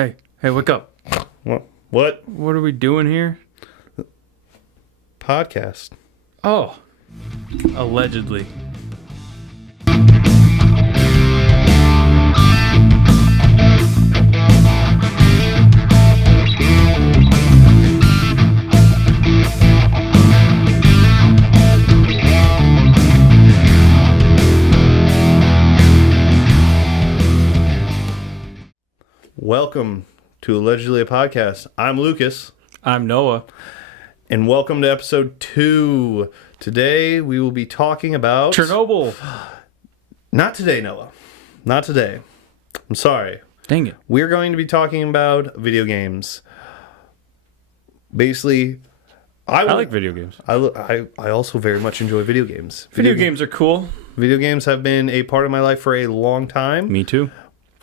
Hey, wake up. What? What are we doing here? Podcast. Oh, allegedly. Welcome to Allegedly a Podcast. I'm Lucas. I'm Noah. And welcome to episode 2. Today we will be talking about... Chernobyl. Not today, Noah. Not today. I'm sorry. Dang it. We're going to be talking about video games. Basically, I like video games. I also very much enjoy video games. Video games are cool. Video games have been a part of my life for a long time. Me too.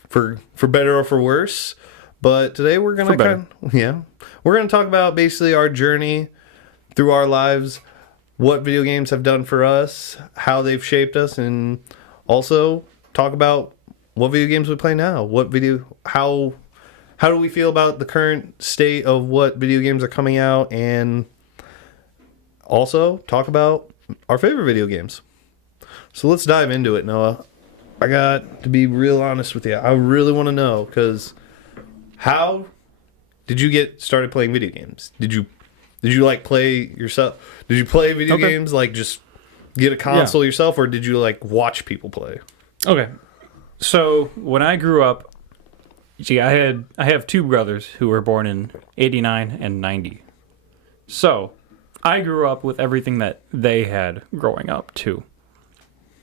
For better or for worse. But today we're gonna we're gonna talk about basically our journey through our lives, what video games have done for us, how they've shaped us, and also talk about what video games we play now. How do we feel about the current state of what video games are coming out, and also talk about our favorite video games. So let's dive into it, Noah. I got to be real honest with you. I really want to know, because how did you get started playing video games? Did you like play yourself? Did you play video games, like just get a console yourself, or did you like watch people play? Okay. So when I grew up, I have two brothers who were born in 89 and 90. So I grew up with everything that they had growing up too.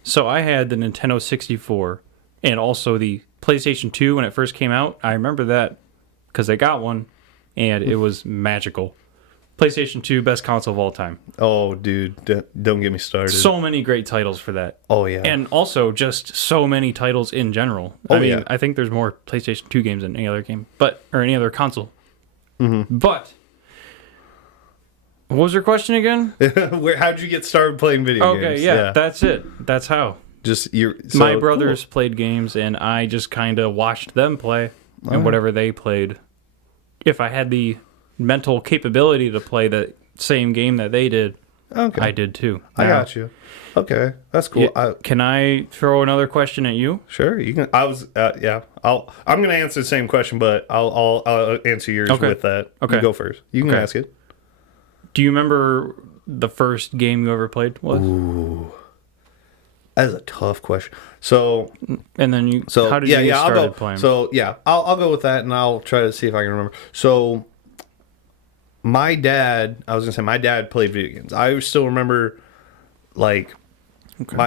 So I had the Nintendo 64 and also the PlayStation 2 when it first came out. I remember that because I got one and it was magical. PlayStation 2, best console of all time. Oh, dude, don't get me started. So many great titles for that. Oh, yeah. And also just so many titles in general. I think there's more PlayStation 2 games than any other game, or any other console. Mm-hmm. But what was your question again? How'd you get started playing video games? Okay, yeah, that's it. That's how. My brothers played games, and I just kind of watched them play, and whatever they played. If I had the mental capability to play the same game that they did, I did too. I got you. Okay, that's cool. Can I throw another question at you? Sure, you can. I'm gonna answer the same question, but I'll answer yours with that. Okay, you go first. You can ask it. Do you remember the first game you ever played was? Ooh, that is a tough question. So, and then how did you get started playing? So I'll go with that, and I'll try to see if I can remember. So, my dad played video games. I still remember, like,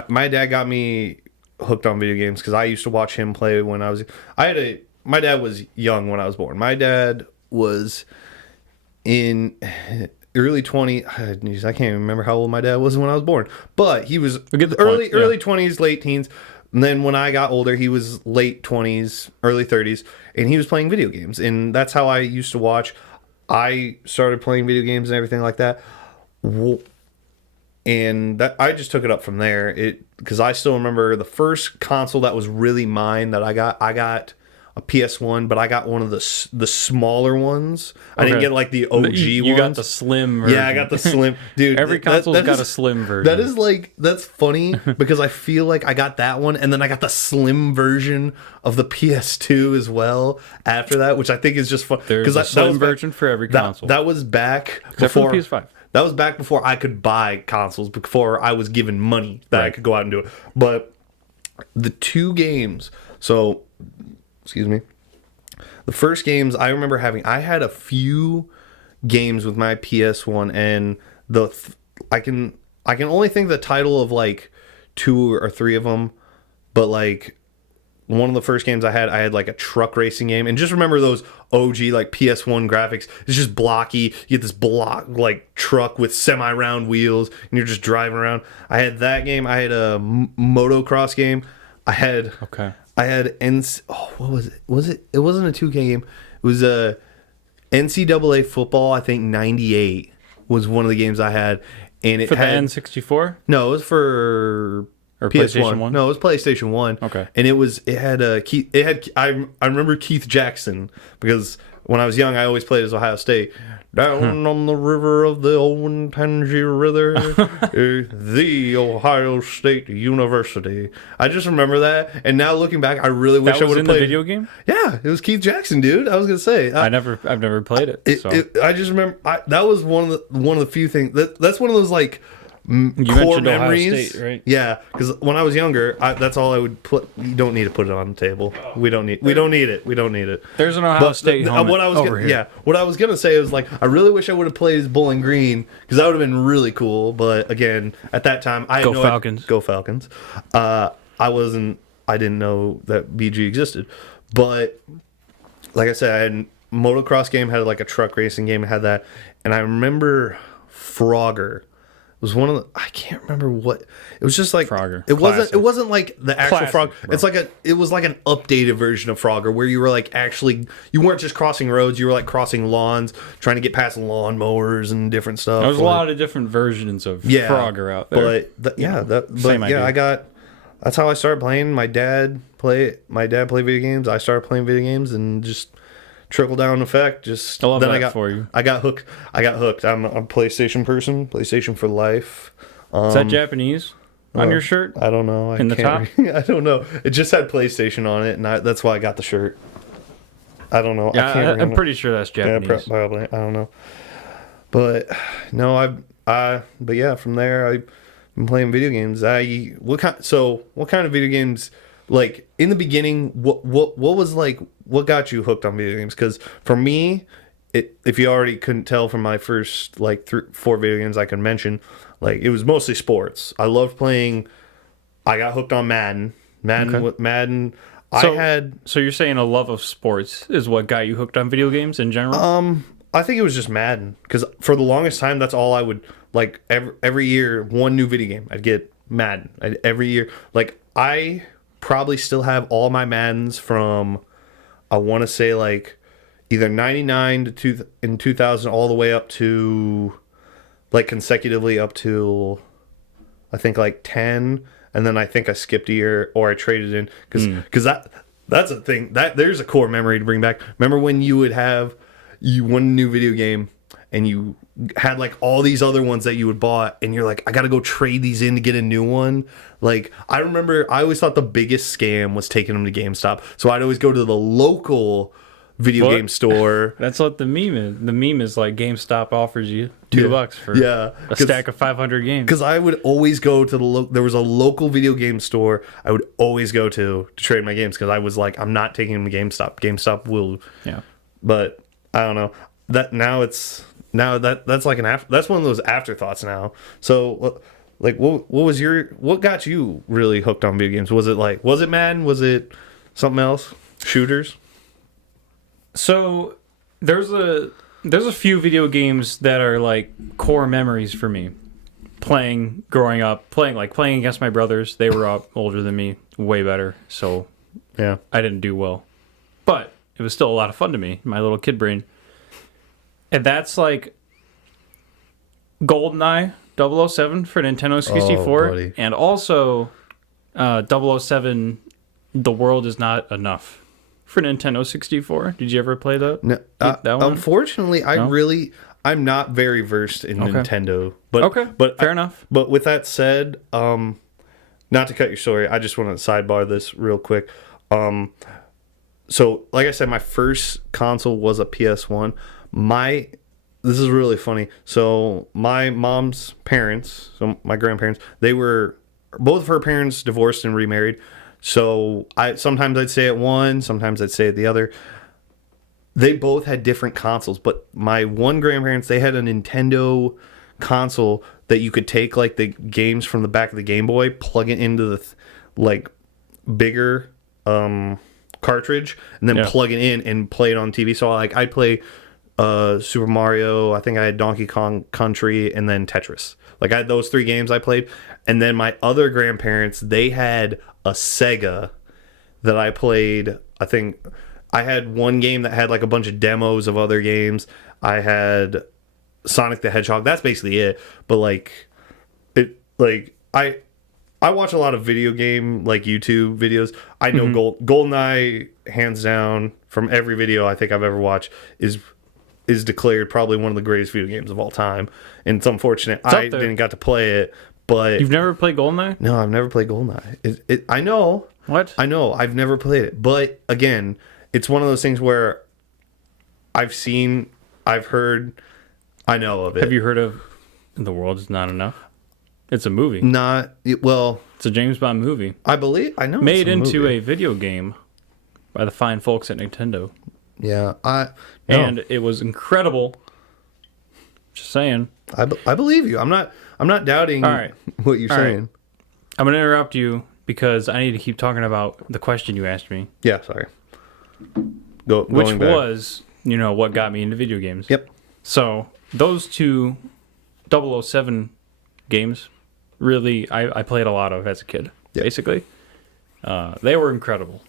my dad got me hooked on video games because I used to watch him play when I was. My dad was young when I was born. My dad was in early 20s. I can't even remember how old my dad was when I was born, but he was early 20s, late teens. And then when I got older, he was late 20s, early 30s, and he was playing video games. And that's how I used to watch. I started playing video games and everything like that. And I just took it up from there. Because I still remember the first console that was really mine that I got a PS1, but I got one of the smaller ones. I didn't get like the OG ones. You got the slim version. Yeah, I got the slim. Dude, every console's got a slim version. That's funny because I feel like I got that one, and then I got the slim version of the PS2 as well after that, which I think is just fun. There's a slim version for every console. That was back except before for the PS5. That was back before I could buy consoles, before I was given money that I could go out and do it. But the two games, excuse me. The first games I remember I had a few games with my PS1, and I can only think the title of like 2 or 3 of them, but like one of the first games I had like a truck racing game, and just remember those OG like PS1 graphics. It's just blocky. You get this like truck with semi-round wheels, and you're just driving around. I had that game. I had a motocross game. I had what was it? It wasn't a 2K game. It was a NCAA football. I think 98 was one of the games I had, and it had the N64. No, it was for Or PS1. PlayStation 1? No, it was PlayStation 1. Okay. And it had Keith, I remember Keith Jackson because when I was young I always played as Ohio State. Down on the river of the old Tangy River, the Ohio State University. I just remember that, and now looking back, I really wish That I was would in have the played. video game? Yeah, it was Keith Jackson, dude. I was gonna say. I've never played it. So. I just remember that was one of the few things that's one of those like core mentioned Ohio memories, State, right? Yeah, because when I was younger, that's all I would put. You don't need to put it on the table. We don't need it. There's an Ohio State helmet what I was over gonna, here. yeah, what I was gonna say was like I really wish I would have played as Bowling Green because that would have been really cool. But again, at that time, I had Go no Falcons. Go Falcons. I didn't know that BG existed, but like I said, I had a motocross game, had like a truck racing game, had that, and I remember Frogger. It was one of the, I can't remember what it was. Just like Frogger. It Classic. wasn't like the actual Classic, Frog. bro. It's like it was like an updated version of Frogger where you were like actually you weren't just crossing roads. You were like crossing lawns, trying to get past lawn mowers and different stuff. There's a like, lot of different versions of Frogger out there. Same idea. I got. That's how I started playing. My dad played video games. I started playing video games and just trickle down effect. Just I love then that I got for you. I got hooked. I'm a PlayStation person. PlayStation for life. Is that Japanese on your shirt? I don't know. In the top? I don't know. It just had PlayStation on it, and that's why I got the shirt. I don't know. Yeah, I can't I'm remember. pretty sure that's Yeah, Japanese. probably. I don't know. But no, but yeah, from there I've been playing video games. What kind of video games? Like in the beginning, what was like? What got you hooked on video games? Because for me, if you already couldn't tell from my first like 4 video games I could mention, like it was mostly sports. I loved playing. I got hooked on Madden. Madden. So you're saying a love of sports is what got you hooked on video games in general? I think it was just Madden because for the longest time that's all I would like every year one new video game I'd get Madden every year. Like I probably still have all my Maddens from I want to say like either 99 to in 2000 all the way up to like consecutively up to I think like 10, and then I think I skipped a year or I traded in because that's a thing that there's a core memory to bring back. Remember when you would have you won a new video game and you had like all these other ones that you had bought and you're like, I gotta go trade these in to get a new one. Like I remember I always thought the biggest scam was taking them to GameStop, so I'd always go to the local video game store. That's what the meme is. The meme is like GameStop offers you $2 for a stack of 500 games. Because I would always go to there was a local video game store I would always go to trade my games because I was like, I'm not taking them to GameStop. GameStop will. Yeah. But I don't know. That's like that's one of those afterthoughts now. So like what got you really hooked on video games? Was it Madden? Was it something else? Shooters? So there's a few video games that are like core memories for me. Growing up, playing against my brothers. They were up older than me, way better. So Yeah. I didn't do well. But it was still a lot of fun to me, my little kid brain. And that's like GoldenEye 007 for Nintendo 64. buddy. And also 007 The World Is Not Enough for Nintendo 64. Did you ever play that? No, that one? unfortunately, No? I'm not very versed in Okay. Nintendo. But fair enough. But with that said, not to cut your story, I just want to sidebar this real quick. So like I said, my first console was a PS1. This is really funny. So my mom's parents, so my grandparents, both of her parents divorced and remarried. So sometimes I'd stay at one, sometimes I'd stay at the other. They both had different consoles, but my one grandparents, they had a Nintendo console that you could take like the games from the back of the Game Boy, plug it into the like bigger cartridge, and then plug it in and play it on TV. So I'd play Super Mario, I think I had Donkey Kong Country, and then Tetris. Like I had those 3 games I played. And then my other grandparents, they had a Sega that I played. I think I had one game that had like a bunch of demos of other games. I had Sonic the Hedgehog. That's basically it. But I watch a lot of video game like YouTube videos. I know GoldenEye, hands down, from every video I think I've ever watched, is declared probably one of the greatest video games of all time. And it's unfortunate It's I up there. didn't got to play it, but You've never played GoldenEye? no, I've never played GoldenEye. I know, What? I know, I've never played it, but again, it's one of those things where I've seen, I've heard, I know of it. Have you heard of The World Is Not Enough? It's a movie. Not well. It's a James Bond movie I believe I know made it's into movie. a video game by the fine folks at Nintendo, Yeah, and it was incredible. Just saying. I believe you. I'm not doubting All right. what you're All right. saying. I'm gonna interrupt you because I need to keep talking about the question you asked me, Yeah, sorry. which Going back. was, what got me into video games. Yep. So those two 007 games, really, I played a lot of as a kid. Yeah. Basically, they were incredible.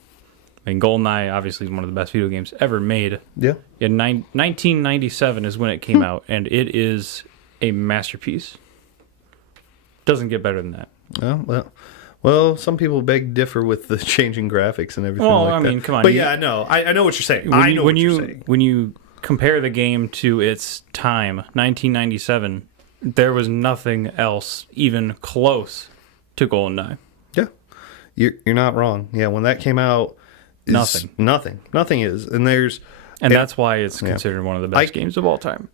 I mean, GoldenEye obviously is one of the best video games ever made. Yeah. In 1997 is when it came out, and it is a masterpiece. Doesn't get better than that. Oh, well, some people beg differ with the changing graphics and everything. Well, like I that. mean, come on, But you- yeah, I know what you're saying. When I you- know when what you you're saying. when you compare the game to its time, 1997, there was nothing else even close to GoldenEye. Yeah, you're not wrong. Yeah, when that came out, nothing is, and That's why it's considered one of the best games of all time.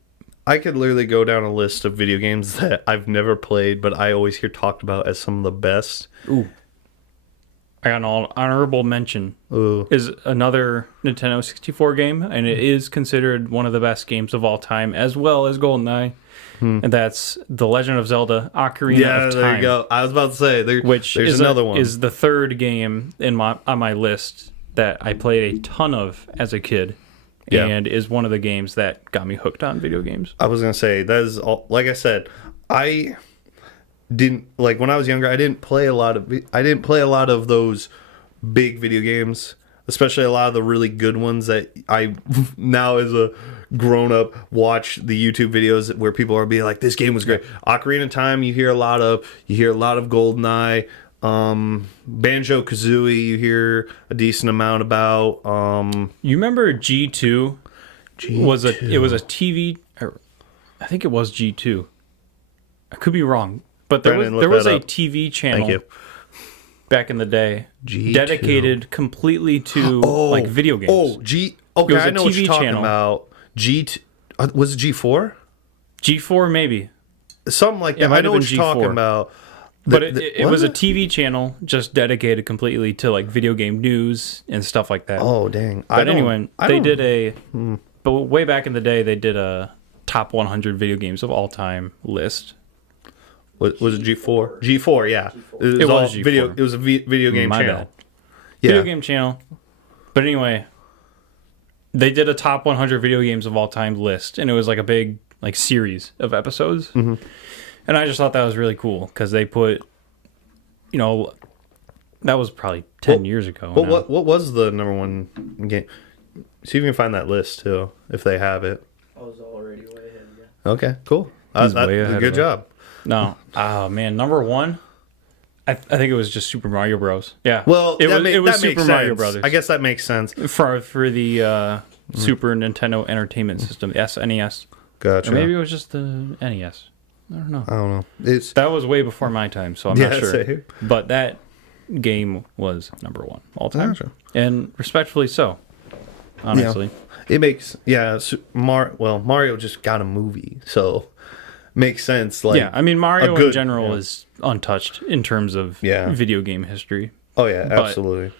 I could literally go down a list of video games that I've never played, but I always hear talked about as some of the best. Ooh. I got an honorable mention. Ooh. Is another Nintendo 64 game, and it is considered one of the best games of all time, as well as GoldenEye. And that's The Legend of Zelda: Ocarina Yeah, of Time. there you go. I was about to say Which there's is another one. is the third game on my list that I played a ton of as a kid, Yeah. and is one of the games that got me hooked on video games. I was gonna say that is all, like I said, I didn't like when I was younger. I didn't play a lot of those big video games, especially a lot of the really good ones that I now as a grown up watch the YouTube videos where people are being like, "This game was great." Ocarina of Time, you hear a lot of GoldenEye. Banjo Kazooie, you hear a decent amount about. You remember G2? It was a TV. Or I think it was G2. I could be wrong, but there Brandon, was look a that up. TV channel Thank you. back in the day G2. dedicated completely to like video games. Okay, was I a know what you're TV talking channel. about. Was it G4? G4 maybe. Something like It that. might I know have what been you're talking G4. about. But it was a it? TV channel just dedicated completely to like video game news and stuff like that. Oh dang! But anyway, they did but way back in the day, they did a top 100 video games of all time list. Was it G4? G4, yeah. It was all G4. video. It was a video game My channel. bad. Yeah. Video game channel. But anyway, they did a top 100 video games of all time list, and it was like a big like series of episodes. Mm-hmm. And I just thought that was really cool because they put, that was probably 10 years ago. Well, now. what was the number one game? See if you can find that list too, if they have it. I was already way ahead. Yeah. Okay, cool. He's way ahead Good of us. job. No. Oh, man. Number one, I think it was just Super Mario Bros. Yeah. Well, it that was, it was that makes Super Mario sense. Brothers. I guess that makes sense. For the Super Nintendo Entertainment System, the SNES. Gotcha. Or maybe it was just the NES. I don't know. I don't know. It's That was way before my time, so I'm Yeah, not sure. same. But that game was number one all time. Gotcha. And respectfully so, honestly. it makes Mario just got a movie, so makes sense. Like Yeah, I mean, Mario in good- general yeah. is untouched in terms of Yeah. video game history. oh yeah, but- absolutely.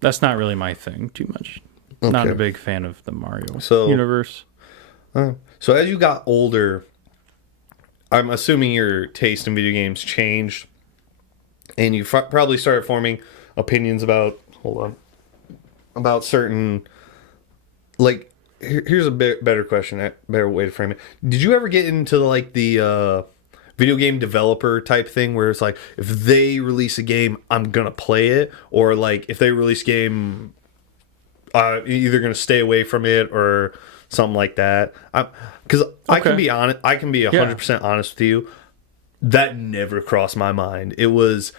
That's not really my thing too much. Not Okay. a big fan of the Mario So- universe. So as you got older, I'm assuming your taste in video games changed, and you probably started forming opinions about certain. Like, here's a better question, a better way to frame it. Did you ever get into like the video game developer type thing where it's like, if they release a game, I'm gonna play it, or like if they release a game, you're either gonna stay away from it or something like that? Because I can Okay. be honest, I can be 100% honest with you. that never crossed my mind. It was,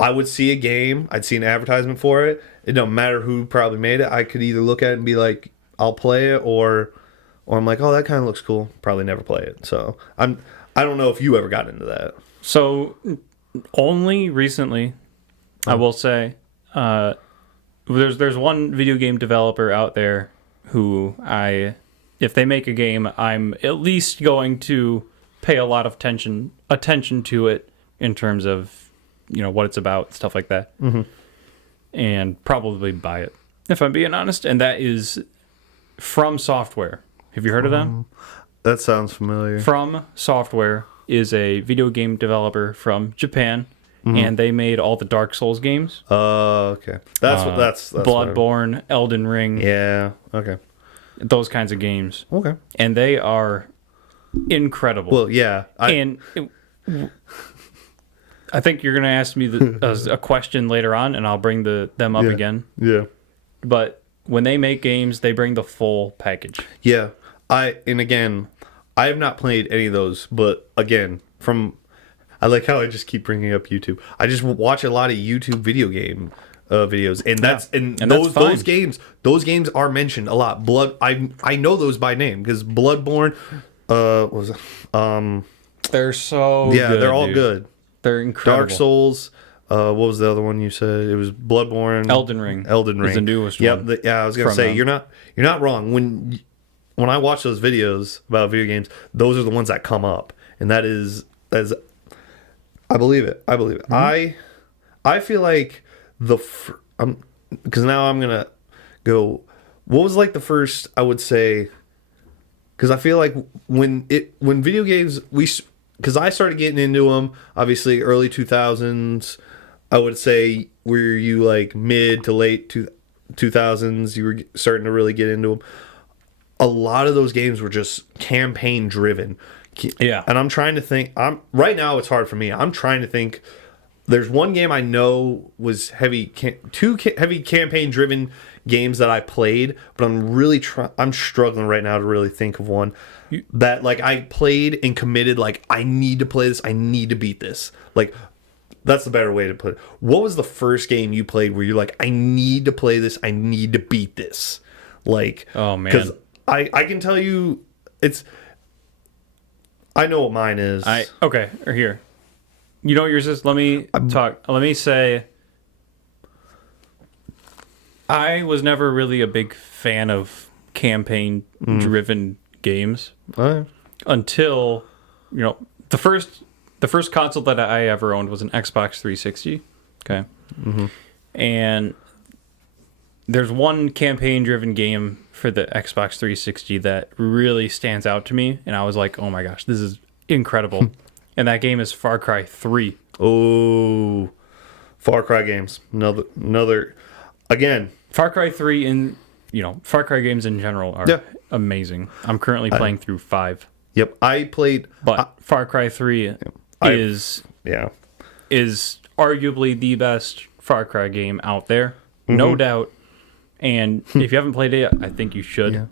I would see a game, I'd see an advertisement for it. It don't matter who probably made it. I could either look at it and be like, I'll play it, or I'm like, oh, that kind of looks cool. Probably never play it. So I don't know if you ever got into that. So only recently, I will say, there's one video game developer out there who if they make a game, I'm at least going to pay a lot of attention to it in terms of what it's about, stuff like that, and probably buy it if I'm being honest. And that is From Software. Have you heard of them? That sounds familiar. From Software is a video game developer from Japan, and they made all the Dark Souls games. Okay. That's Bloodborne, Elden Ring, Yeah. Okay. those kinds of games. Okay. And they are incredible. Well, yeah. I think you're going to ask me a question later on, and I'll bring them up again. Yeah. But when they make games, they bring the full package. Yeah. And again, I have not played any of those, but again, I like how I just keep bringing up YouTube. I just watch a lot of YouTube video game videos, and those games are mentioned a lot. I know those by name because Bloodborne, They're so good, they're all dude. good. They're incredible. Dark Souls. What was the other one you said? It was Bloodborne. Elden Ring. Elden Ring is the newest Yep. one. Yeah, I was gonna from say them. you're not wrong. When I watch those videos about video games, those are the ones that come up, and that is I believe it. I feel like because now I'm gonna go. What was like the first? I would say, because I feel like when video games because I started getting into them obviously early 2000s. I would say were you like mid to late 2000s? You were starting to really get into them. A lot of those games were just campaign driven. Yeah. And I'm trying to think. Right now it's hard for me. I'm trying to think. There's one game I know was two heavy campaign driven games that I played, but I'm struggling right now to really think of one that like I played and committed. Like I need to play this. I need to beat this. Like that's the better way to put it. What was the first game you played where you're like, I need to play this. I need to beat this. Like, Oh, man. because I can tell you I know what mine is. Okay, or here. You know what yours is? Let me say I was never really a big fan of campaign driven games until the first console that I ever owned was an Xbox 360. Okay. And there's one campaign driven game for the Xbox 360 that really stands out to me, and I was like, oh my gosh, this is incredible. And that game is Far Cry 3. Oh, Far Cry games. Another again. Far Cry 3 and Far Cry games in general are amazing. I'm currently playing through 5. Yep, I played. But Far Cry 3 is arguably the best Far Cry game out there, no doubt. And if you haven't played it yet, I think you should.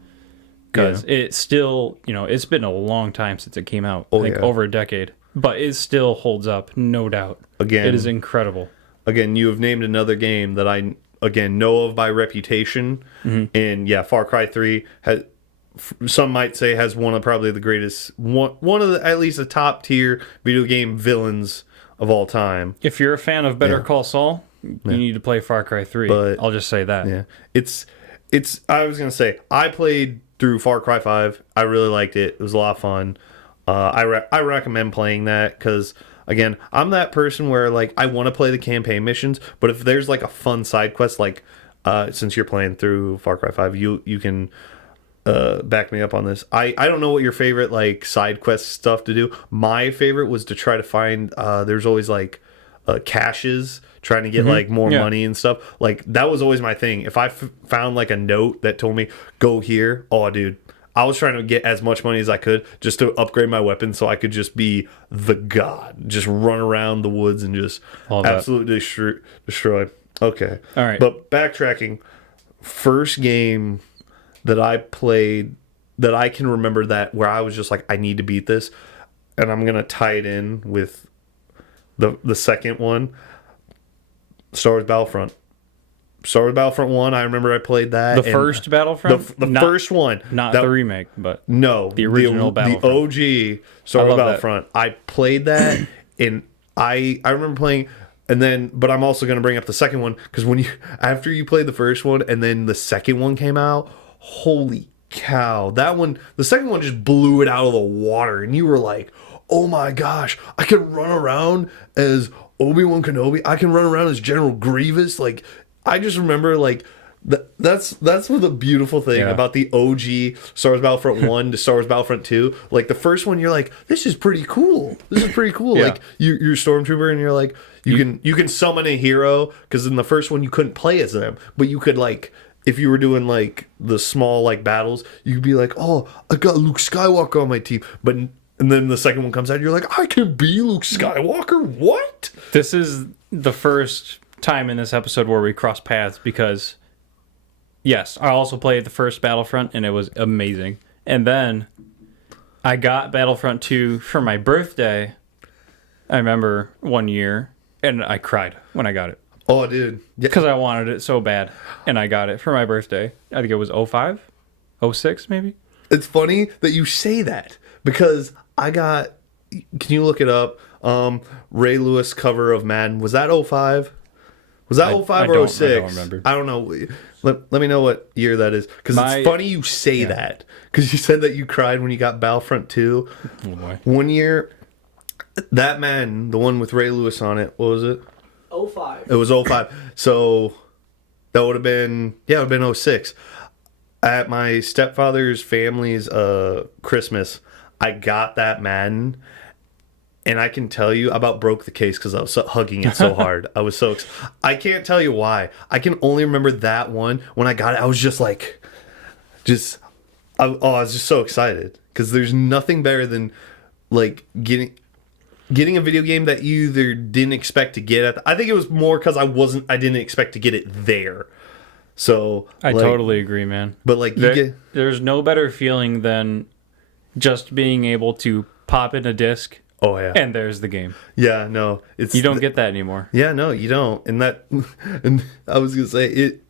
Because it's still, it's been a long time since it came out. I think over a decade. But it still holds up, no doubt. Again, it is incredible. Again, you have named another game that I know of by reputation. And yeah, Far Cry 3 has, some might say, has one of probably the greatest, one of the, at least the top tier video game villains of all time. If you're a fan of Better Call Saul, you need to play Far Cry 3. But I'll just say that. Yeah, it's. I was gonna say I played through Far Cry 5. I really liked it. It was a lot of fun. I recommend playing that because again, I'm that person where like I want to play the campaign missions, but if there's like a fun side quest, like since you're playing through Far Cry 5, you can back me up on this. I don't know what your favorite like side quest stuff to do. My favorite was to try to find. There's always like caches, trying to get like more money and stuff. Like that was always my thing. If I found like a note that told me go here, oh dude, I was trying to get as much money as I could just to upgrade my weapon so I could just be the god, just run around the woods and just absolutely destroy. Okay, all right. But backtracking, first game that I played that I can remember that where I was just like I need to beat this. and I'm gonna tie it in with the second one, Star Wars Battlefront. Star Wars Battlefront 1, I remember I played that. The first Battlefront? The first one. Not that, the remake, but No. the original Battlefront. The OG Star I Wars love that. Battlefront. I played that, and I remember playing, and then, but I'm also going to bring up the second one, because after you played the first one, and then the second one came out, holy cow. That one, the second one just blew it out of the water, and you were like, oh my gosh, I can run around as Obi-Wan Kenobi. I can run around as General Grievous. Like, I just remember, like, that's what the beautiful thing Yeah. about the OG Star Wars Battlefront 1 to Star Wars Battlefront 2. Like, the first one, you're like, this is pretty cool. This is pretty cool. Yeah. Like, you're a stormtrooper, and you're like, you can summon a hero, because in the first one, you couldn't play as them. But you could, like, if you were doing, like, the small, like, battles, you'd be like, oh, I got Luke Skywalker on my team. And then the second one comes out, you're like, I can be Luke Skywalker? What? this is the first time in this episode where we cross paths because, yes, I also played the first Battlefront and it was amazing. And then I got Battlefront 2 for my birthday. I remember one year and I cried when I got it Oh, dude. Yeah. because I wanted it so bad. And I got it for my birthday. I think it was 05, 06 maybe. It's funny that you say that, because I got, can you look it up? Ray Lewis cover of Madden. Was that 05? Was that I 05 don't- or I 06? don't remember. I don't know. Let me know what year that is. Because My- it's funny you say that. Because you said that you cried when you got Battlefront 2. Oh boy. One year, that Madden, the one with Ray Lewis on it, what was it? 05. It was 05. So that would have been, yeah, it would have been 06. At my stepfather's family's Christmas, I got that Madden, and I can tell you, I about broke the case because I was hugging it so hard. I was so I can't tell you why. I can only remember that one. When I got it, I was just like, I was just so excited, because there's nothing better than, like, getting a video game that you either didn't expect to get at. I think it was more because I didn't expect to get it there. So I like, totally agree, man. But like, you get, There's no better feeling than just being able to pop in a disc oh yeah, and there's the game. yeah, no, it's You don't get that anymore. yeah, no, you don't. And that, and I was gonna say it,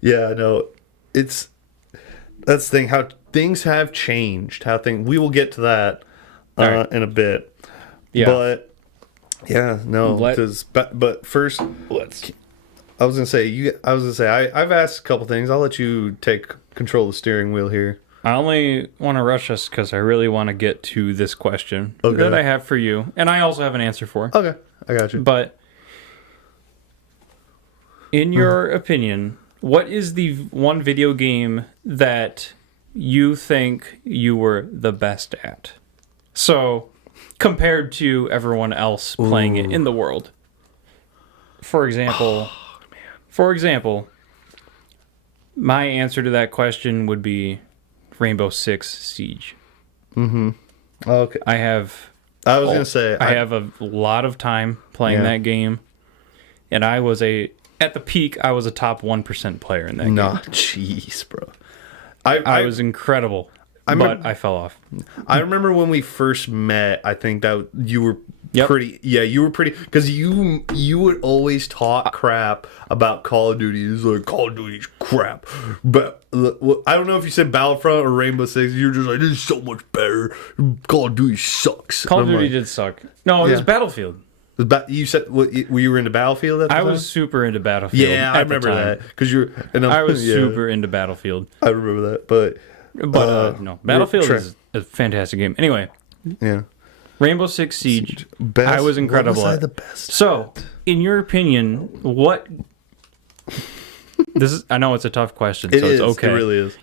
yeah, no, that's the thing. How things have changed. We will get to that Alright. in a bit. Yeah. But yeah, no, Let- because but first, I've asked a couple things. I'll let you take control of the steering wheel here. I only want to rush us because I really want to get to this question Okay. that I have for you. And I also have an answer for. Okay, I got you. But in your opinion, what is the one video game that you think you were the best at? So, compared to everyone else playing it in the world. For example, my answer to that question would be Rainbow Six Siege. Okay, I have I was gonna say I have a lot of time playing Yeah. that game, and I was at the peak. I was a top 1% player in that game. nah, jeez, bro. I was incredible, remember- but I fell off. I remember when we first met. I think that you were Yep. pretty. Yeah, you were pretty, because you would always talk crap about Call of Duty. It's like, Call of Duty's crap. But I don't know if you said Battlefront or Rainbow Six. You're just like, this is so much better. Call of Duty sucks. Call of And I'm Duty like, did suck. No, it was Yeah. Battlefield. You said were you into Battlefield at the I time? was super into Battlefield. Yeah, I at the remember time. that, because you're. And I was yeah, super into Battlefield. I remember that, but But no, Battlefield Tra- is a fantastic game. Anyway, yeah. Rainbow Six Siege. Best, I was incredible What was I at. the best? So, in your opinion, what? This is. I know it's a tough question, It so is. it's okay. It really is.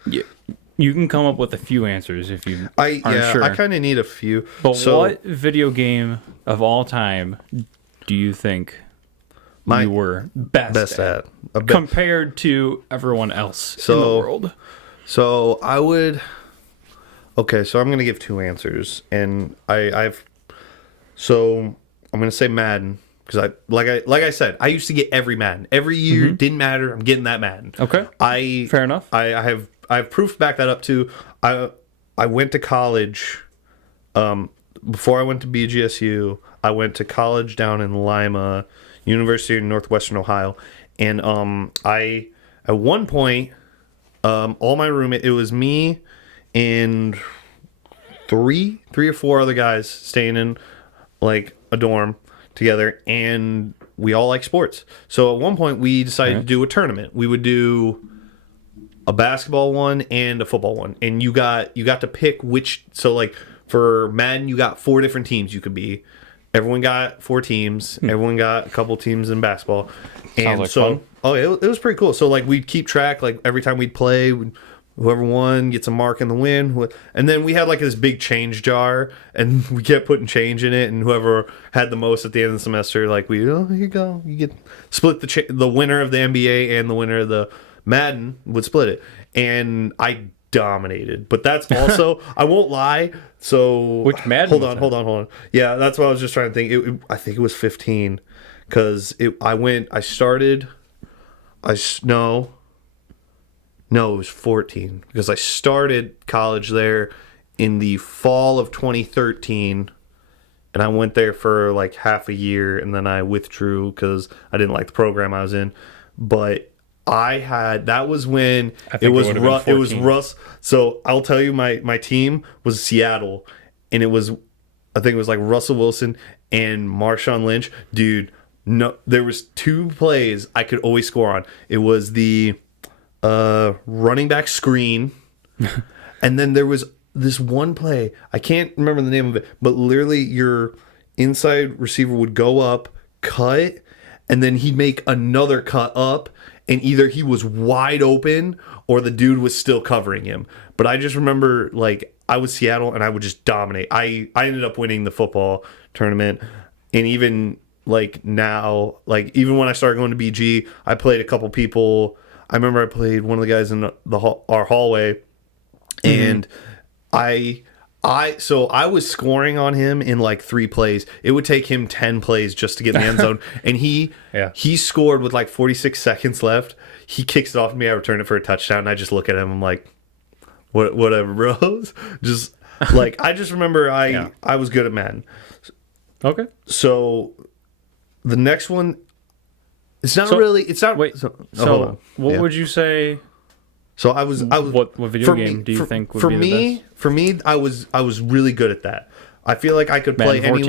You can come up with a few answers if you aren't sure. I kind of need a few. But so what video game of all time do you think My you were best at a bit. compared to everyone else in the So- world? So I would. Okay, so I'm gonna give two answers, and I've. So I'm gonna say Madden, because like I said, I used to get every Madden every year. Didn't matter. I'm getting that Madden. Okay. I Fair enough. I have proof to back that up too. I went to college. before I went to BGSU, I went to college down in Lima, University of Northwestern Ohio, and I at one point, all my roommate, it was me and three or four other guys staying in like a dorm together, and we all like sports. So at one point we decided to do a tournament. We would do a basketball one and a football one, and you got to pick which. So like for Madden, you got 4 different teams you could be. Everyone got 4 teams. Everyone got a couple teams in basketball, and like so fun. oh, it was pretty cool. So like we'd keep track. Like every time we'd play, whoever won gets a mark in the win. And then we had like this big change jar, and we kept putting change in it. And whoever had the most at the end of the semester, like here you go, you get split the winner of the NBA and the winner of the Madden would split it. And I dominated. But that's also I won't lie. So Which Madden Hold was on, that? hold on. Yeah, that's what I was just trying to think. I think it was 15 because I started. No, it was 14 because I started college there in the fall of 2013, and I went there for like half a year, and then I withdrew because I didn't like the program I was in. But that was when I think it was it would've been it was 14. Russ. So I'll tell you, my team was Seattle, and I think it was like Russell Wilson and Marshawn Lynch, dude. No, there was 2 plays I could always score on. It was the running back screen, and then there was this one play. I can't remember the name of it, but literally your inside receiver would go up, cut, and then he'd make another cut up, and either he was wide open or the dude was still covering him. But I just remember, like, I was Seattle and I would just dominate. I ended up winning the football tournament, and even like now, like even when I started going to BG, I played a couple people. I remember I played one of the guys in our hallway, and so I was scoring on him in like 3 plays. It would take him 10 plays just to get in the end zone, and he scored with like 46 seconds left. He kicks it off me. I return it for a touchdown, and I just look at him. I'm like, whatever, bros. Just like I just remember I was good at Madden. Okay. So the next one, it's not really. It's not. Wait. hold So, on. what Yeah. would you say? So I was. What video for game me- do you for- think would for be the me? best? For me, I was really good at that. I feel like I could play Madden 14?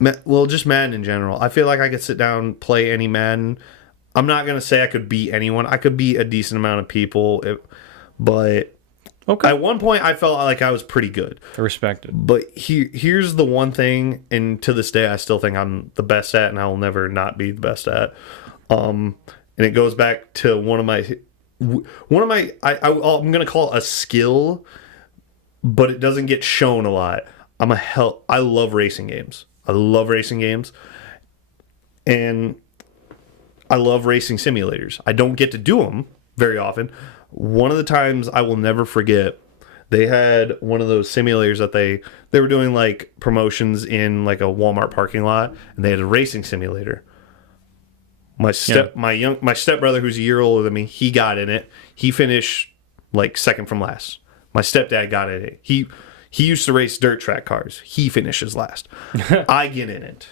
anyone. Well, just Madden in general. I feel like I could sit down, play any Madden. I'm not gonna say I could beat anyone. I could beat a decent amount of people, but Okay. at one point I felt like I was pretty good. Respected. But here's the one thing, and to this day I still think I'm the best at, and I will never not be the best at. And it goes back to one of my I'm gonna call it a skill, but it doesn't get shown a lot. I love racing games. I love racing games, and I love racing simulators. I don't get to do them very often. One of the times I will never forget, they had one of those simulators that they were doing like promotions in like a Walmart parking lot, and they had a racing simulator. My stepbrother, who's a year older than me, he got in it. He finished like second from last. My stepdad got in it. He used to race dirt track cars. He finishes last. I get in it.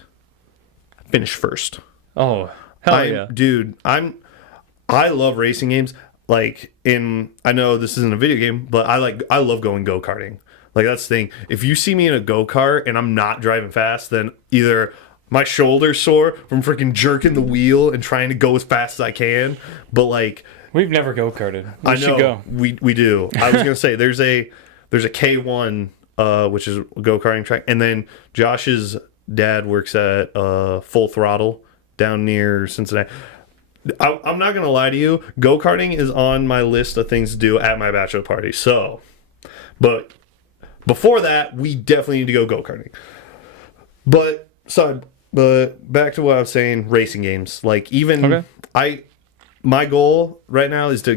Finish first. Oh, hell yeah. Dude, I love racing games. Like I know this isn't a video game, but I love going go-karting. Like that's the thing. If you see me in a go-kart and I'm not driving fast, then either my shoulder's sore from freaking jerking the wheel and trying to go as fast as I can, but like We've never go-karted. I We know should go. we do. I was gonna say there's a K1 which is a go-karting track, and then Josh's dad works at Full Throttle down near Cincinnati. I'm not gonna lie to you, go-karting is on my list of things to do at my bachelor party. So, but before that, we definitely need to go go-karting. But back to what I was saying, racing games. Like even my goal right now is to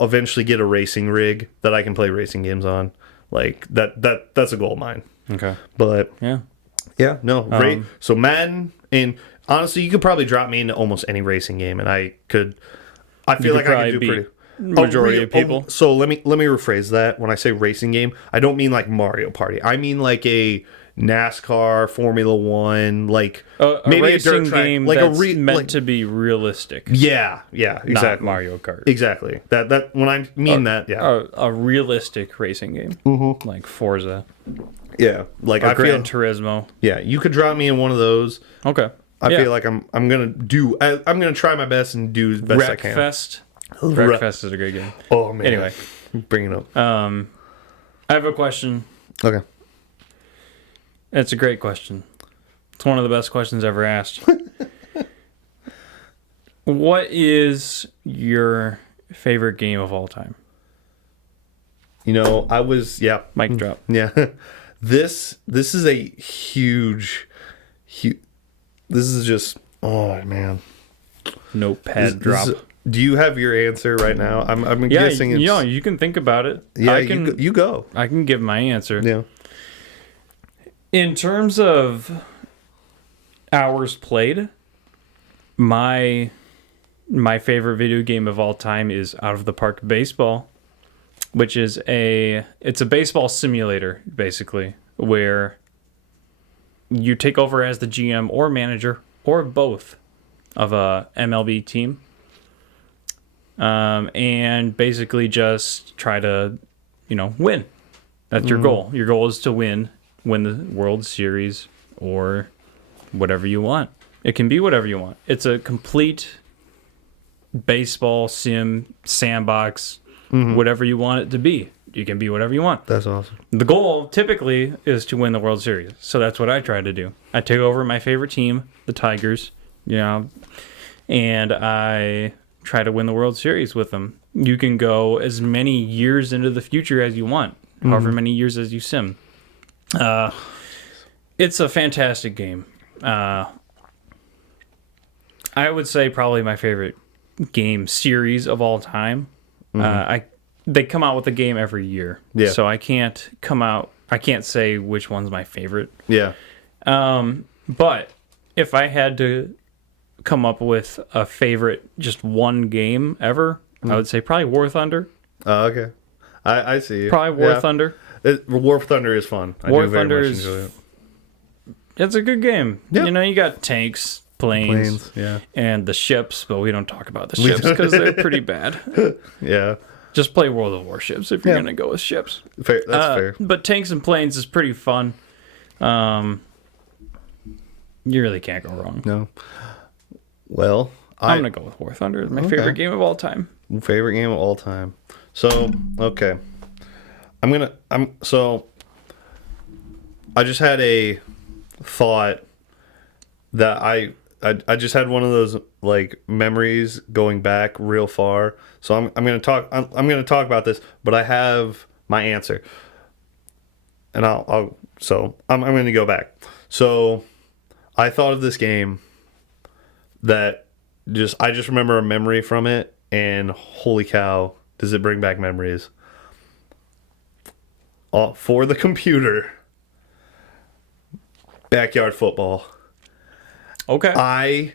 eventually get a racing rig that I can play racing games on. Like that's a goal of mine. Okay. But Yeah. no. So Madden, and honestly, you could probably drop me into almost any racing game, and I feel like I could do probably pretty. majority of people. So let me rephrase that. When I say racing game, I don't mean like Mario Party. I mean like a NASCAR, Formula One, like A maybe a racing dirt track, game like that's a meant like, to be realistic. yeah, Not exactly, Mario Kart. exactly. That when I mean that, yeah, A realistic racing game, like Forza, yeah, like I feel, Gran Turismo. yeah, you could drop me in one of those. Okay. I Yeah. feel like I'm gonna try my best and do as best I can. Wreckfest. Wreck- Wreckfest is a great game. Oh man. Anyway. bring it up. I have a question. Okay. It's a great question. It's one of the best questions ever asked. What is your favorite game of all time? You know, I was Mic drop. yeah. This is a huge. This is just man. Notepad drop. Do you have your answer right now? I'm Yeah, guessing it's you can think about it. yeah. I can. You go. I can give my answer. Yeah. In terms of hours played, my favorite video game of all time is Out of the Park Baseball, which is it's a baseball simulator basically, where you take over as the GM or manager or both of a MLB team, and basically just try to win. That's your goal. Your goal is to win the World Series or whatever you want. It can be whatever you want. It's a complete baseball sim sandbox, whatever you want it to be. You can be whatever you want. That's awesome. The goal typically is to win the World Series. So that's what I try to do. I take over my favorite team, the Tigers, and I try to win the World Series with them. You can go as many years into the future as you want, however many years as you sim. It's a fantastic game. I would say probably my favorite game series of all time. They come out with a game every year, so I can't say which one's my favorite. Yeah. But if I had to come up with a favorite, just one game ever, I would say probably War Thunder. Oh, okay. I see you. Probably War Thunder. War Thunder is fun. War I do very Thunder much is enjoy it. It's a good game. Yeah. You got tanks, planes, Yeah. and the ships, but we don't talk about the ships because they're pretty bad. Yeah. Just play World of Warships if you're going to go with ships. Fair. That's fair. But tanks and planes is pretty fun. You really can't go wrong. No. Well, I'm going to go with War Thunder. It's my favorite game of all time. favorite game of all time. So, okay. So I just had a thought that I just had one of those like memories going back real far. So I'm going to talk about this, but I have my answer. And I'm going to go back. So I thought of this game that I just remember a memory from it, and holy cow, does it bring back memories. For the computer, Backyard Football. Okay.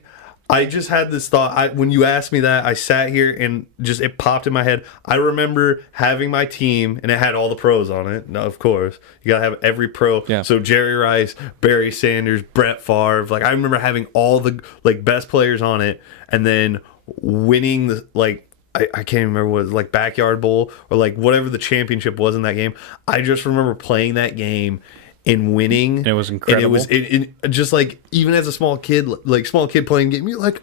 I just had this thought. When you asked me that, I sat here and just it popped in my head. I remember having my team, and it had all the pros on it. No, of course, you gotta have every pro. Yeah. So Jerry Rice, Barry Sanders, Brett Favre. Like I remember having all the best players on it, and then winning the I can't even remember what it was, like Backyard Bowl or like whatever the championship was in that game. I just remember playing that game and winning. And it was incredible. And it just like, even as a small kid playing game, you're like,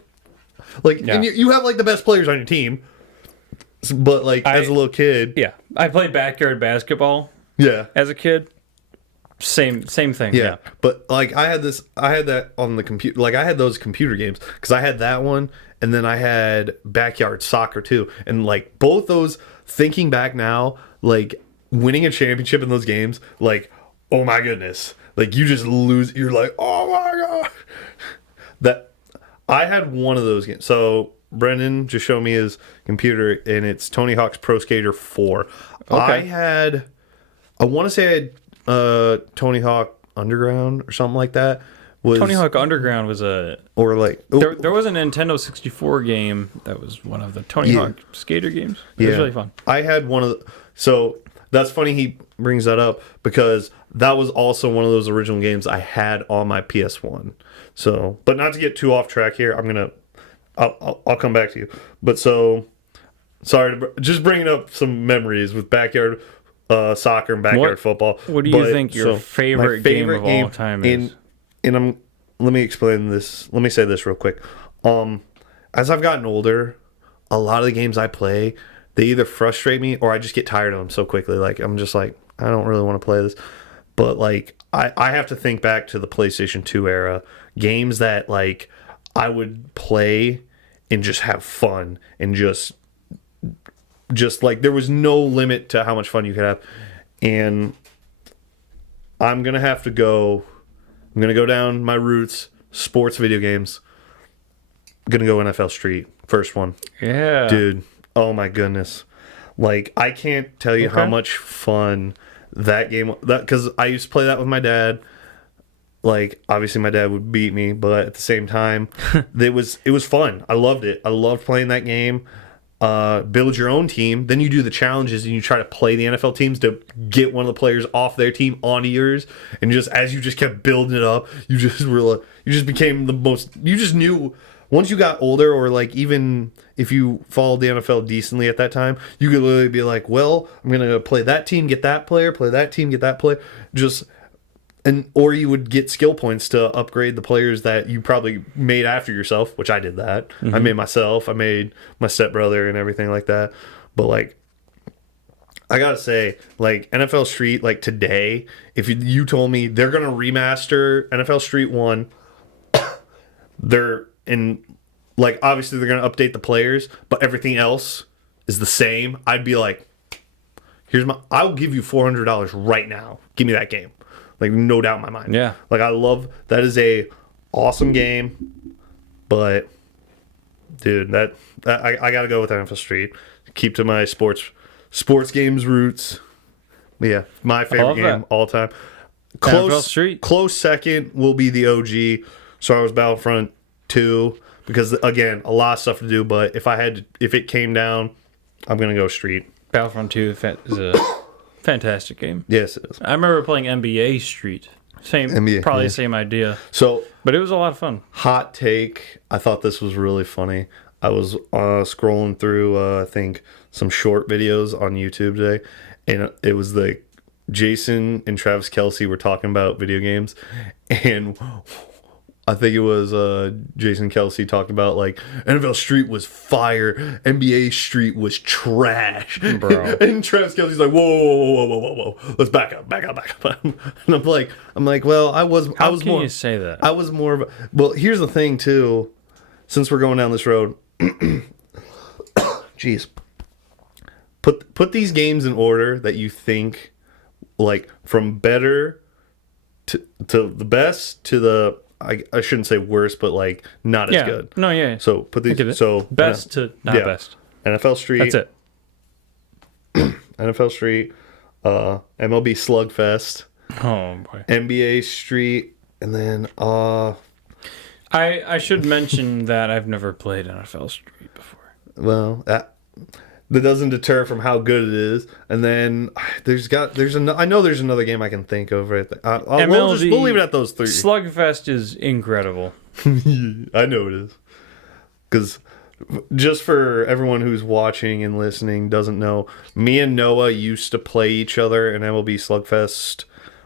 Yeah. and you have like the best players on your team. But like as a little kid. Yeah. I played backyard basketball Yeah. as a kid. Same thing. Yeah. But like I had that on the computer. Like I had those computer games because I had that one, and then I had Backyard Soccer too. And like both those, thinking back now, like winning a championship in those games, like, oh my goodness, like you just lose. You're like, oh my god. That I had one of those games. So Brendan just showed me his computer, and it's Tony Hawk's Pro Skater 4. Okay. I want to say I had Tony Hawk Underground or something like that. Tony Hawk Underground was there was a Nintendo 64 game that was one of the Tony Hawk skater games. It was really fun. I had one of the, so that's funny he brings that up because that was also one of those original games I had on my PS1. So, but not to get too off track here, I'll come back to you. But so, sorry to just bringing up some memories with backyard soccer and backyard football. What do you think your favorite game of all time is? Let me explain this. Let me say this real quick. As I've gotten older, a lot of the games I play, they either frustrate me or I just get tired of them so quickly. Like I'm just like, I don't really want to play this. But like I have to think back to the PlayStation 2 era, games that like I would play and just have fun and just like there was no limit to how much fun you could have. And I'm gonna go down my roots, sports video games. I'm gonna go NFL Street, first one. Yeah. Dude, oh my goodness. Like I can't tell you how much fun that game because I used to play that with my dad. Like obviously my dad would beat me, but at the same time it was fun. I loved it. I loved playing that game. Build your own team, then you do the challenges and you try to play the NFL teams to get one of the players off their team onto yours, and just as you just kept building it up, you just became the most. You just knew once you got older, or like even if you followed the NFL decently at that time, you could literally be like, well, I'm gonna play that team, get that player, play that team, get that player, or you would get skill points to upgrade the players that you probably made after yourself, which I did that. I made myself, I made my stepbrother and everything like that. But like, I gotta say, like NFL Street, like today, if you told me they're gonna remaster NFL Street 1, they're in, like obviously they're gonna update the players, but everything else is the same, I'd be like, I'll give you $400 right now. Give me that game. Like no doubt in my mind. Yeah. Like I love that is a awesome game, but dude, that I gotta go with NFL Street. Keep to my sports games roots. But yeah, my favorite game that. all time. NFL Street. Close second will be the OG Star Wars Battlefront 2 because again, a lot of stuff to do. But if it came down, I'm gonna go Street. Battlefront 2 is a fantastic game. Yes, it is. I remember playing NBA Street. Probably same idea. So, but it was a lot of fun. hot take. I thought this was really funny. I was scrolling through, I think, some short videos on YouTube today, and it was the Jason and Travis Kelce were talking about video games, and I think it was Jason Kelce talked about like NFL Street was fire, NBA Street was trash, Bro. And Travis Kelce's like, whoa, let's back up. And I'm like, well, How can you say that? I was more of a, well, here's the thing too, since we're going down this road, jeez, put these games in order that you think, like from better to the best to the, I shouldn't say worse, but like not as good. No, yeah. So put these, so best to not best. NFL Street. That's it. NFL Street, MLB Slugfest, Oh boy. NBA Street, and then I should mention that I've never played NFL Street before. well, that doesn't deter from how good it is. And then I know there's another game I can think of right there. We'll leave it at those three. Slugfest is incredible. I know it is. Because just for everyone who's watching and listening doesn't know, me and Noah used to play each other in MLB Slugfest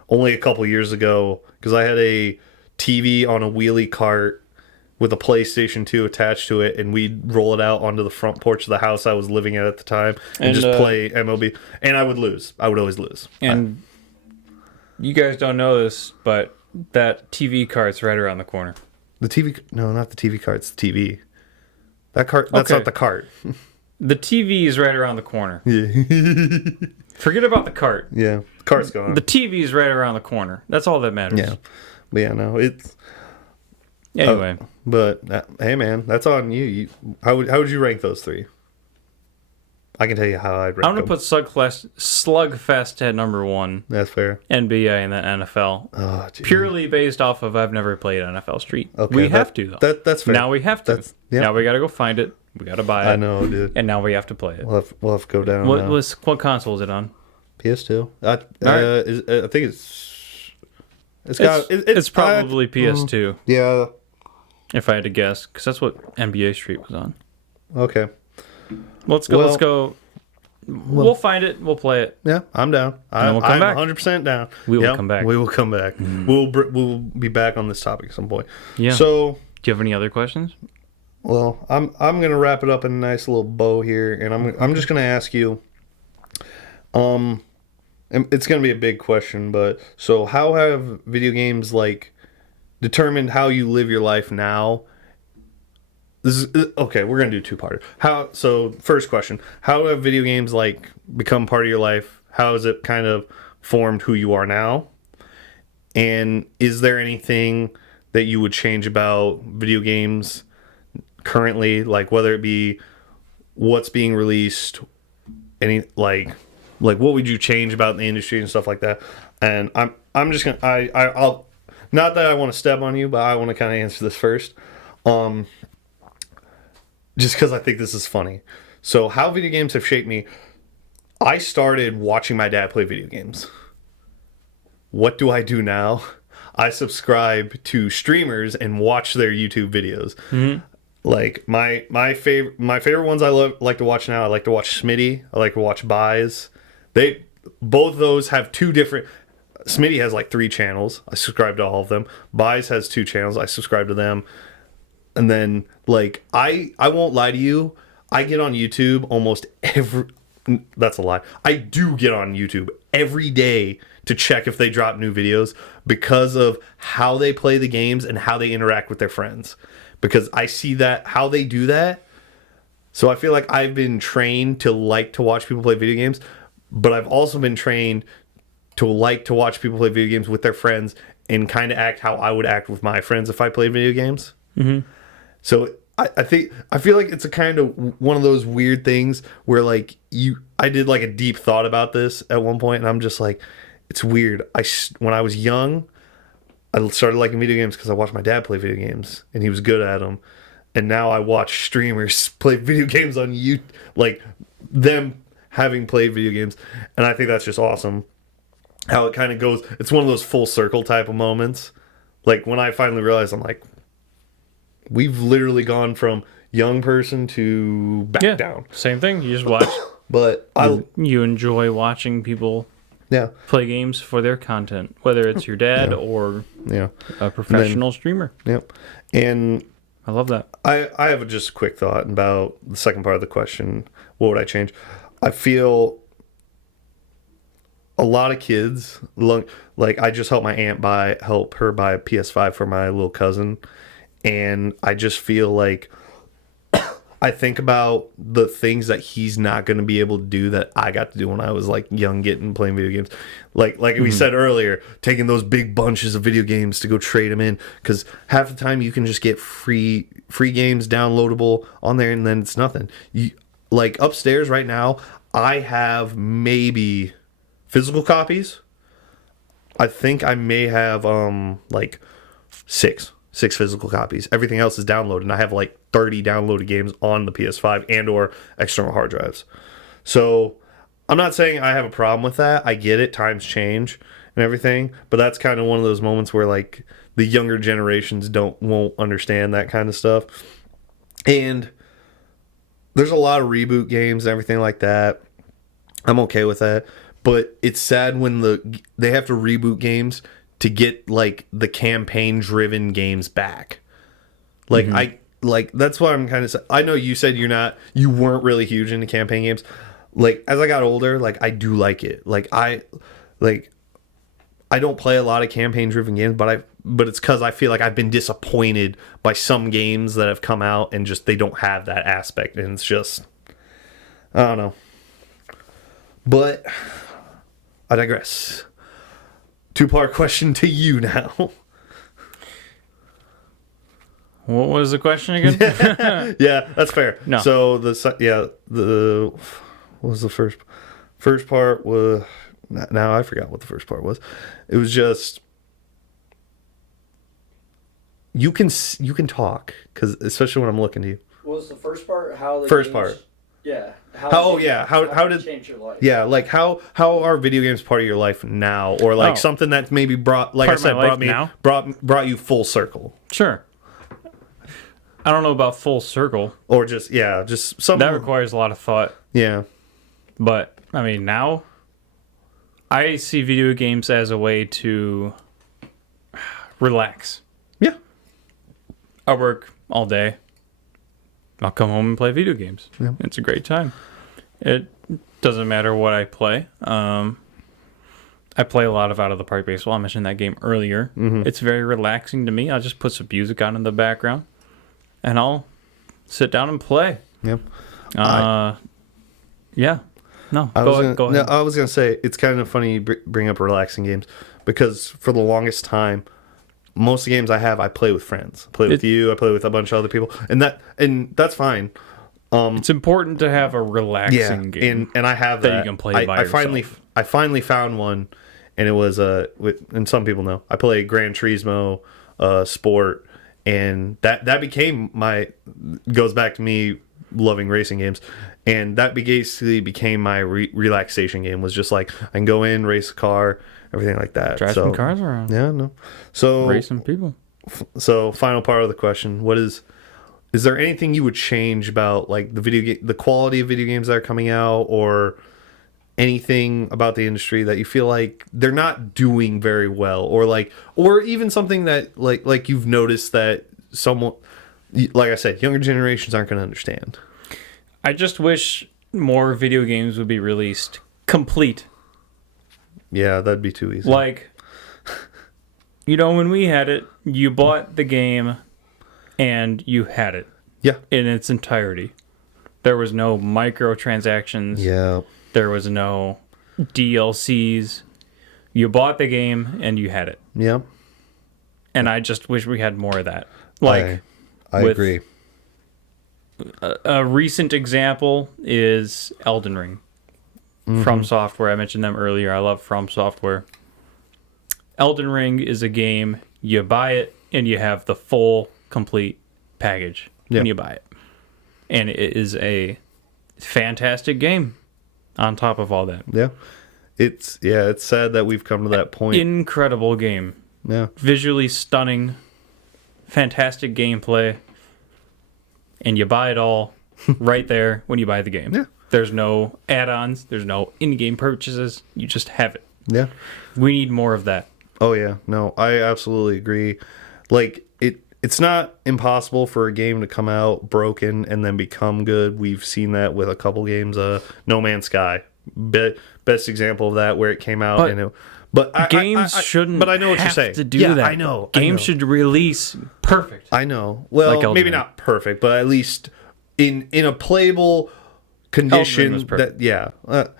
only a couple years ago because I had a TV on a wheelie cart with a PlayStation 2 attached to it, and we'd roll it out onto the front porch of the house I was living at the time and just play MLB. And I would lose. I would always lose. And you guys don't know this, but that TV cart's right around the corner. The TV... No, not the TV cart. It's the TV. That cart... That's Okay. not the cart. The TV is right around the corner. Yeah. Forget about the cart. Yeah. The cart's gone. The TV is right around the corner. That's all that matters. Yeah. But yeah, no, it's... Anyway. But hey, man, that's on you. How would you rank those three? I can tell you how I'd rank I'm going to them. put Slugfest at number 1, That's fair. NBA, and then NFL. Oh, geez. Purely based off of I've never played NFL Street. Okay, We have to, though. That's fair. Now we have to. Yeah. Now we got to go find it. We got to buy it. I know, dude. And now we have to play it. We'll have to go down. What console is it on? PS2. right. I think it's got It's probably PS2 yeah. if I had to guess, because that's what NBA Street was on. Okay. Let's go. Well- let's go. We'll find it. We'll play it. Yeah, I'm down. then we'll come I'm back. 100% down. We will Yep, come back. We will come back. We'll be back on this topic at some point. Yeah. So, Do you have any other questions? well, I'm gonna wrap it up in a nice little bow here, and I'm just gonna ask you. And it's gonna be a big question, but so how have video games like determined how you live your life now? This is okay. We're gonna do two-parter. So first question: how have video games like become part of your life? How has it kind of formed who you are now? And is there anything that you would change about video games currently, like whether it be what's being released, any like what would you change about the industry and stuff like that? And I'm just gonna I'll not that I want to step on you, but I want to kind of answer this first. Just because I think this is funny. So, how video games have shaped me. I started watching my dad play video games. What do I do now? I subscribe to streamers and watch their YouTube videos. Mm-hmm. Like my favorite ones I like to watch now. I like to watch Smitty. I like to watch Buys. Both those have two different. Smitty has like 3 channels. I subscribe to all of them. Buys has 2 channels. I subscribe to them. And then, like, I won't lie to you. I get on YouTube almost every... That's a lie. I do get on YouTube every day to check if they drop new videos because of how they play the games and how they interact with their friends. Because I see that, how they do that. So I feel like I've been trained to like to watch people play video games. But I've also been trained to like to watch people play video games with their friends and kind of act how I would act with my friends if I played video games. Mm-hmm. So I feel like it's a kind of one of those weird things where like I did like a deep thought about this at one point, and I'm just like, it's weird. When I was young, I started liking video games because I watched my dad play video games and he was good at them, and now I watch streamers play video games on YouTube, like them having played video games, and I think that's just awesome. How it kind of goes. It's one of those full circle type of moments. Like when I finally realized, I'm like, we've literally gone from young person to back down. Same thing. You just watch. But you enjoy watching people yeah, play games for their content, whether it's your dad or yeah, a professional streamer. yep. And I love that. I have just a quick thought about the second part of the question. What would I change? I feel a lot of kids, like I just helped my aunt help her buy a PS5 for my little cousin. And I just feel like I think about the things that he's not going to be able to do that I got to do when I was like young, playing video games. Like we said earlier, taking those big bunches of video games to go trade them in, because half the time you can just get free games downloadable on there, and then it's nothing. Like upstairs right now, I have maybe physical copies. I think I may have like six physical copies. Everything else is downloaded, and I have like 30 downloaded games on the PS5 and or external hard drives. So I'm not saying I have a problem with that. I get it. Times change and everything, but that's kind of one of those moments where like the younger generations won't understand that kind of stuff. And there's a lot of reboot games and everything like that. I'm okay with that, but it's sad when they have to reboot games to get like the campaign driven games back. Like that's why I'm kind of, I know you said you weren't really huge into campaign games. Like as I got older, like I do like it. I don't play a lot of campaign driven games, but it's cuz I feel like I've been disappointed by some games that have come out and just they don't have that aspect, and it's just I don't know. But I digress. 2-part question to you now. What was the question again? Yeah, that's fair. No. So what was the first part was, now I forgot what the first part was. It was just you can talk, cuz especially when I'm looking to you. What was the first part? How the First games, part. Yeah, How did change your life? yeah, like how are video games part of your life now, or like Oh. something that maybe brought, like I Part of my said, life now? brought you full circle, Sure. I don't know about full circle. or just something That requires a lot of thought. yeah. But I mean, now I see video games as a way to relax. Yeah. I work all day. I'll come home and play video games. Yeah. It's a great time. It doesn't matter what I play. I play a lot of Out of the Park Baseball. I mentioned that game earlier. It's very relaxing to me. I'll just put some music on in the background, and I'll sit down and play. Yep. Yeah. No, I go was ahead. I was gonna say it's kind of funny you bring up relaxing games, because for the longest time, most of the games I play with friends. I play with you. I play with a bunch of other people, and that's fine. It's important to have a relaxing game. and I have that that. you can play by yourself. I finally found one, and it was and some people know I play Gran Turismo Sport, and that became goes back to me loving racing games, and that basically became my relaxation game. Was just like I can go in, race a car, everything like that. Drive some cars around. Yeah, no. So Race some people. so final part of the question: is there anything you would change about like the quality of video games that are coming out, or anything about the industry that you feel like they're not doing very well, or even something that like you've noticed that someone, like I said, younger generations aren't going to understand? I just wish more video games would be released complete. Yeah, that'd be too easy. Like, when we had it, you bought the game and you had it Yeah. in its entirety. There was no microtransactions. Yeah. There was no DLCs. You bought the game and you had it. Yeah. And I just wish we had more of that. Like, I with- agree. a recent example is Elden Ring. From Software. I mentioned them earlier. I love From Software. Elden Ring is a game, you buy it and you have the full, complete package when you buy it. And it is a fantastic game on top of all that. Yeah. It's sad that we've come to that point. Incredible game. Yeah. Visually stunning, fantastic gameplay, and you buy it all right there when you buy the game. Yeah. There's no add-ons, there's no in-game purchases, you just have it. Yeah. We need more of that. Oh yeah, no, I absolutely agree. Like it's not impossible for a game to come out broken and then become good. We've seen that with a couple games. No Man's Sky, best example of that, where it came out But and it. But Games shouldn't. But I know what you're have saying. to do yeah, that. I know. Games should release perfect. I know. Well, Like Elden maybe Ring. not perfect, but at least in a playable Ring condition. was perfect. That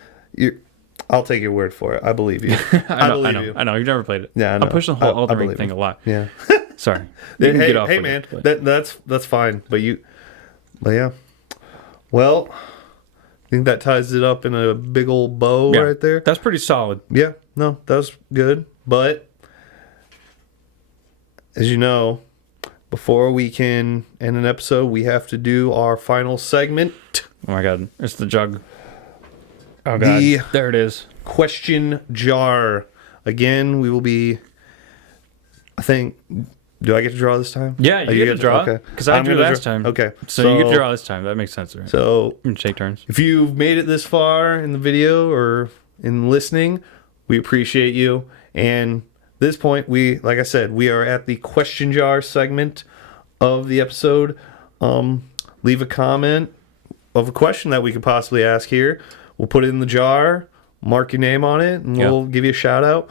I'll take your word for it. I believe you. I believe know. you. I know. You've never played it. Yeah, I know. I'm pushing the whole I Elden Ring believe thing you. a lot. Yeah. Sorry. You can Hey, get off hey with man, it, but- that's fine. But yeah. Well, I think that ties it up in a big old bow Yeah, right there. That's pretty solid. Yeah, no, that was good. But as you know, before we can end an episode, we have to do our final segment. Oh my god. It's the jug. Oh god. There it is. Question jar. Again, we will be, I think, do I get to draw this time? Yeah, Oh, you get to draw. Okay. Because I I'm drew gonna last time. Okay. So you get to draw this time. That makes sense, right? So We can shake turns. if you've made it this far in the video or in listening, we appreciate you. And at this point, like I said, we are at the question jar segment of the episode. Leave a comment of a question that we could possibly ask here. We'll put it in the jar, mark your name on it, and we'll give you a shout out.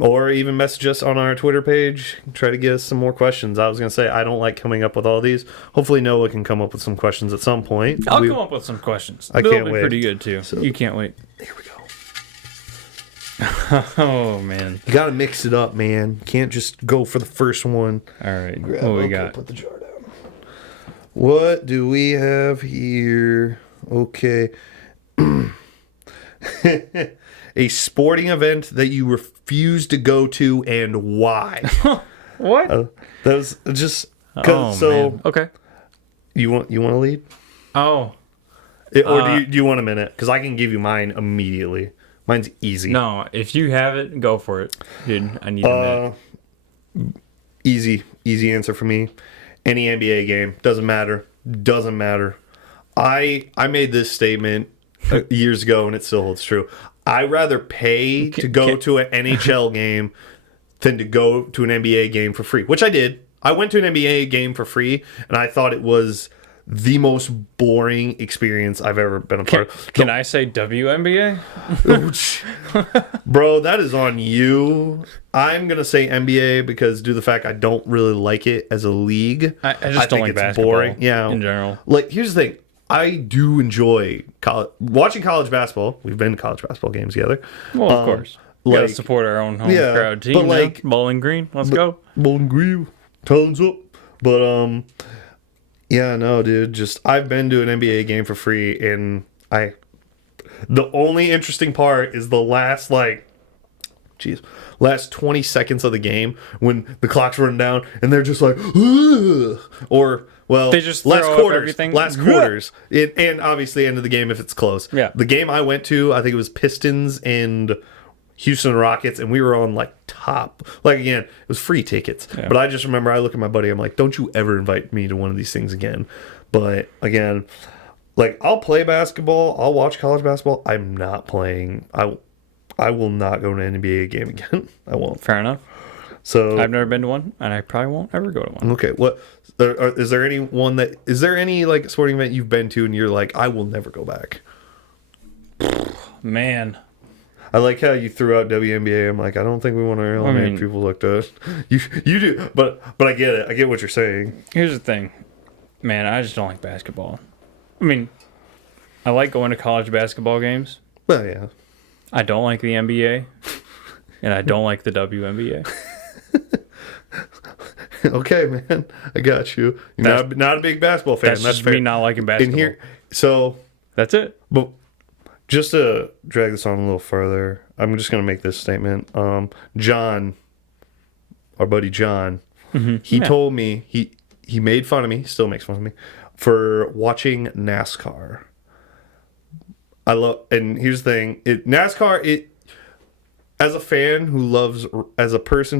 Or even message us on our Twitter page. Try to get us some more questions. I was going to say, I don't like coming up with all these. Hopefully Noah can come up with some questions at some point. I'll come up with some questions. I They'll can't be wait. pretty good too. You can't wait. Here we go. Oh man. You got to mix it up, man. Can't just go for the first one. All right. What we got? Put the jar down. What do we have here? Okay. A sporting event that you refuse to go to and why? What? That was just Oh, so. man. Okay. You want to lead? Oh, Or do you want a minute? Because I can give you mine immediately. Mine's easy. no. If you have it, go for it. Dude, I need a minute. Easy answer for me. Any NBA game, doesn't matter. Doesn't matter. I made this statement years ago, and it still holds true. I'd rather pay to go to an NHL game than to go to an NBA game for free, which I did. I went to an NBA game for free, and I thought it was the most boring experience I've ever been a part of. Can I say WNBA? Bro, that is on you. I'm going to say NBA because due to the fact I don't really like it as a league. I just don't like it's basketball Yeah. in general. Like, here's the thing. I do enjoy watching college basketball. We've been to college basketball games together. Well, of course. We gotta like- support our own home Yeah, crowd team. but Like like- Bowling Green. Let's go. Bowling Green, tons up. But yeah, no, dude. Just I've been to an NBA game for free, and the only interesting part is the last last 20 seconds of the game when the clock's running down, and they're just like, "Ugh," or well, They just last throw up quarters, everything. last quarters, and obviously end of the game if it's close. Yeah. The game I went to, I think it was Pistons and Houston Rockets, and we were on like top. Like again, it was free tickets. Yeah. But I just remember I look at my buddy, I'm like, don't you ever invite me to one of these things again. But again, like I'll play basketball, I'll watch college basketball. I'm not playing. I will not go to an NBA game again. I won't. Fair enough. So I've never been to one, and I probably won't ever go to one. okay, what is there any like sporting event you've been to and you're like, I will never go back? Man, I like how you threw out WNBA. I'm like, I don't think we want to alienate people like that. You do, but I get it. I get what you're saying. here's the thing. Man, I just don't like basketball. I mean, I like going to college basketball games. Well, yeah. I don't like the NBA, and I don't like the WNBA. Okay, man. I got you. You're not a big basketball fan. That's That's just fair. me not liking In basketball. here, so, That's it. but just to drag this on a little further, I'm just gonna make this statement. John, our buddy John, he told me he made fun of me, still makes fun of me, for watching NASCAR. And here's the thing, NASCAR, as a person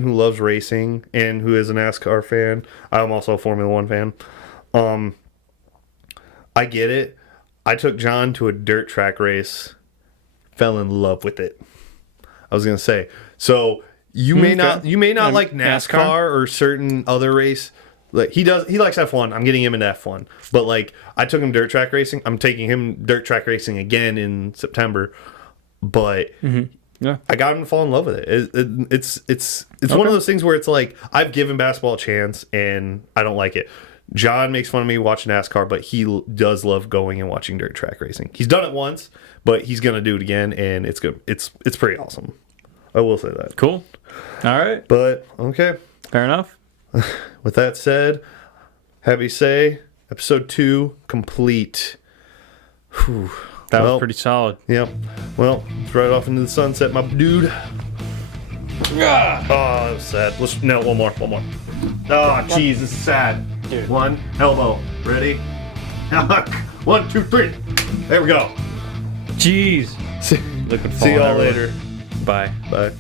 who loves racing and who is a NASCAR fan, I'm also a Formula One fan. I get it. I took John to a dirt track race, fell in love with it. I was gonna say, so you may not like NASCAR or certain other race. Like he likes F1. I'm getting him into F1. But like I took him dirt track racing. I'm taking him dirt track racing again in September. But Yeah. I got him to fall in love with it. It's one of those things where it's like I've given basketball a chance and I don't like it. John makes fun of me watching NASCAR, but he does love going and watching dirt track racing. He's done it once, but he's gonna do it again, and it's good. It's pretty awesome. I will say that. Cool. All right. But okay. Fair enough. With that said, happy say episode 2 complete. Whew. That Well, was pretty solid. Yep. Well, it's right off into the sunset, my dude. Oh, that was sad. Let's one more. Oh, jeez, this is sad. Dude. One elbow. Ready? 1, 2, 3. There we go. Jeez. See Liquid y'all falling everywhere. later. Bye. Bye.